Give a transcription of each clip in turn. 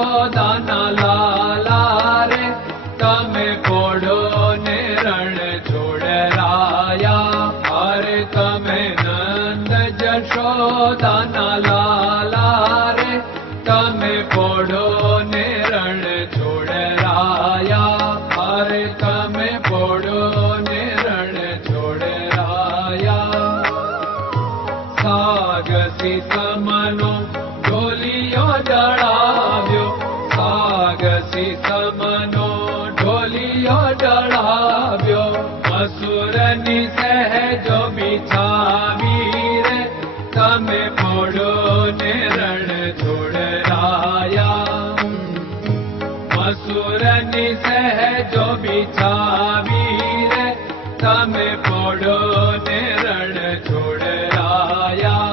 જશોદાના લાલા રે તમે પોડો ને રણ છોડરાયા. અરે તમે નંદ જશોદાના લાલા રે તમે પોડો ને રણ છોડરાયા. અરે તમે પોડો ને રણ છોડરાયા. સાગસી સમનો ઢોલિયો ડળાવ્યો, સાગસી સમનો ઢોલિયો ડળાવ્યો. મસૂરની સહેજો બિછાવી રે તમે પોડો ને રણ છોડરાયા. મસૂરની સહેજો બિછાવી રે તમે પોડો ને રણ છોડરાયા.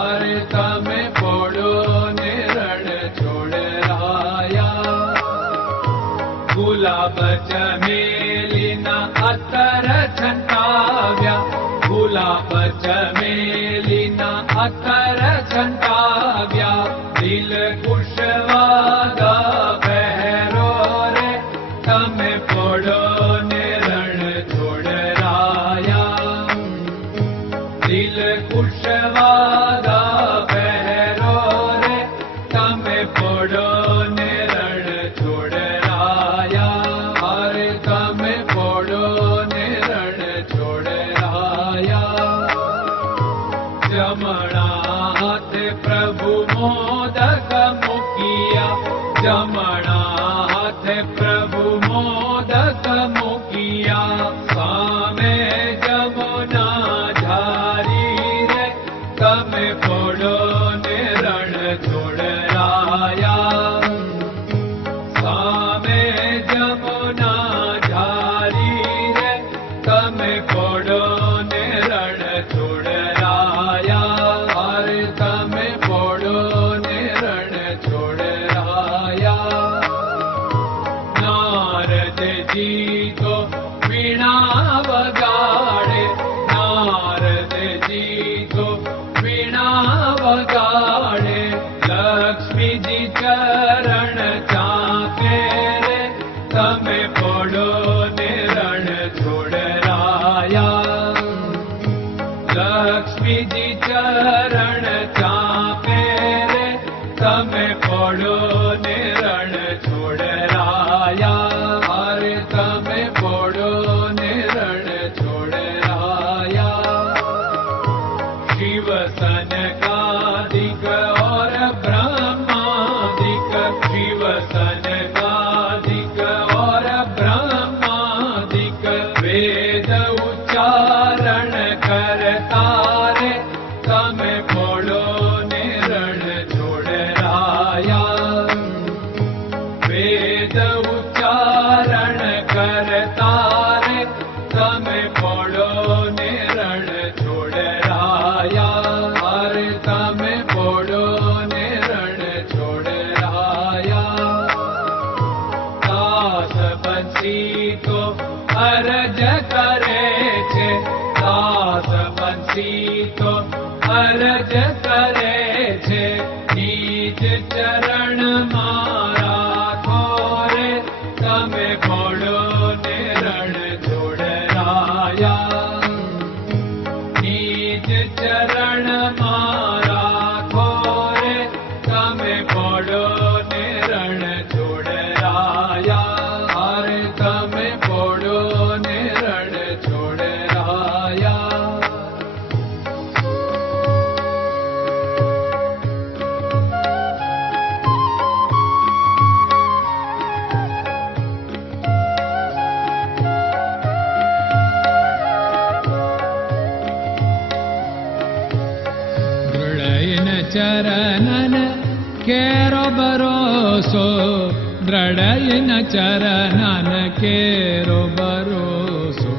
અરે તમે પોડો ને રણ છોડરાયા. ગુલાબ ચમેલીના અત્તર છંટાવ્યા, ગુલાબ ચમેલીના અત્તર છંટાવ્યા. દિલ કુશવાદા પહેરો રે તમે પોડો ને રણ છોડરાયા. દિલ કુશવાદા પહેરો રે તમે પોડો ને રણ છોડરાયા. અરે તમે પોડો ને રણ છોડરાયા. જમણા હાથે પ્રભુ મોદક મૂકિયા, જમણા હાથે પ્રભુ મોદક મૂકિયા. સામે જમુના ઝારી રે તમે પોડો ને રણ છોડરાયા. સામે જમુના ઝારી રે તમે પોડો ને રણ છોડરાયા. અરે તમે પોડો ને રણ છોડરાયા. નારદજી તો વીણા વગાડે, નારદજી તો વીણા વગાડે. લક્ષ્મીજી ચરણ ચાકે રે તમે પોડો ને રણ છોડરાયા. લક્ષ્મીજી ચરણ ચાપે રે તમે પોડો ને રણ છોડરાયા. અરે તમે પોડો ને રણ છોડરાયા. શિવ સનકાદિક और ब्रह्मादिक, शिव सनकादिक और ब्रह्मादिक. वेद उच्चारण करता रे તમે પોડો ને રણ છોડરાયા. વેદ ઉચ્ચારણ કરતા રે તમે પોડો ને રણ છોડરાયા. અરે તમે પોડો ને રણ છોડરાયા. દાસ બંસી તો અરજ કરે છે, દાસ બંસી તો અરજ કરે છે. નીચ ચરણ મારા ખોરે તમે પોડો ને રણ છોડરાયા. નીચ ચરણ મારા ખોરે તમે પોડો ને રણ છોડરાયા. અરે તમે પોડો ને રણ છોડરાયા. ચરણન કેરો ભરોસો, દ્રઢયન ચરણન કેરો ભરોસો.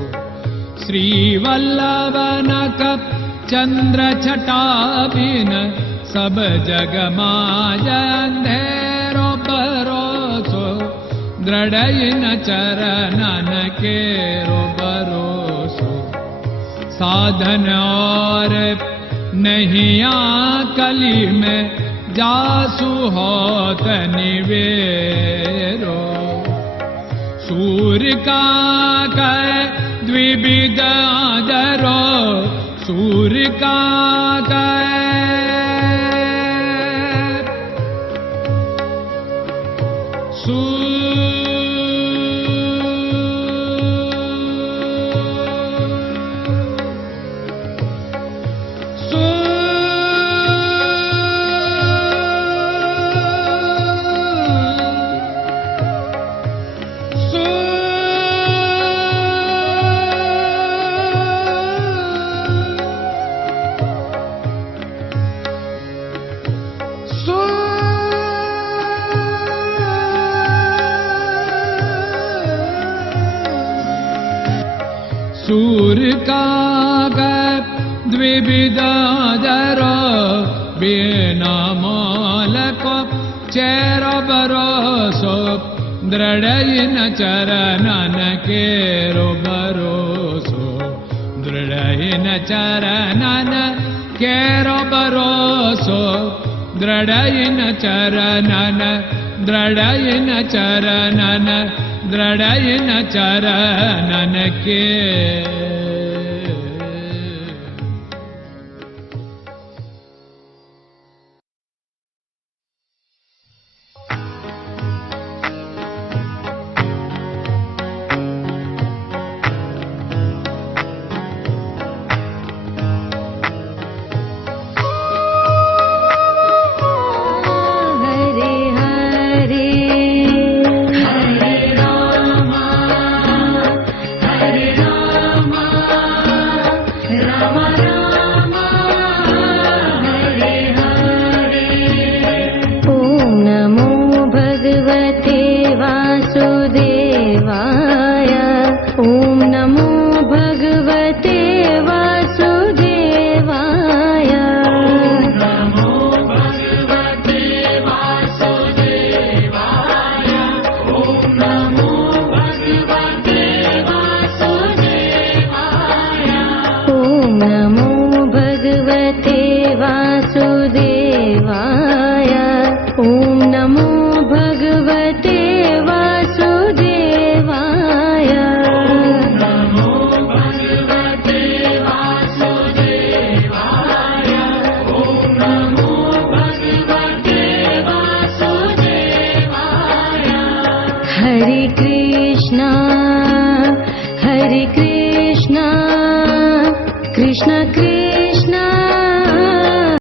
શ્રી વલ્લભન કપ ચંદ્ર છટાબિન સબ જગમાં અંધેરો ભરોસો. દ્રઢયન ચરણન કેરો ભરોસો. साधन और नहीं कली में जासु होत निवेरो। सूर्य का कै द्विविध आदरो, सूर्य का सूर्य का द्विविधादरो, बिना मोल को चेर भरोसो, दृढ़ चरणन केरो भरोसो, दृढ़ चरणन केरो भरोसो, दृढ़ चरणन, दृढ़ चरणन, दृढ़ चरणन के। Krishna Krishna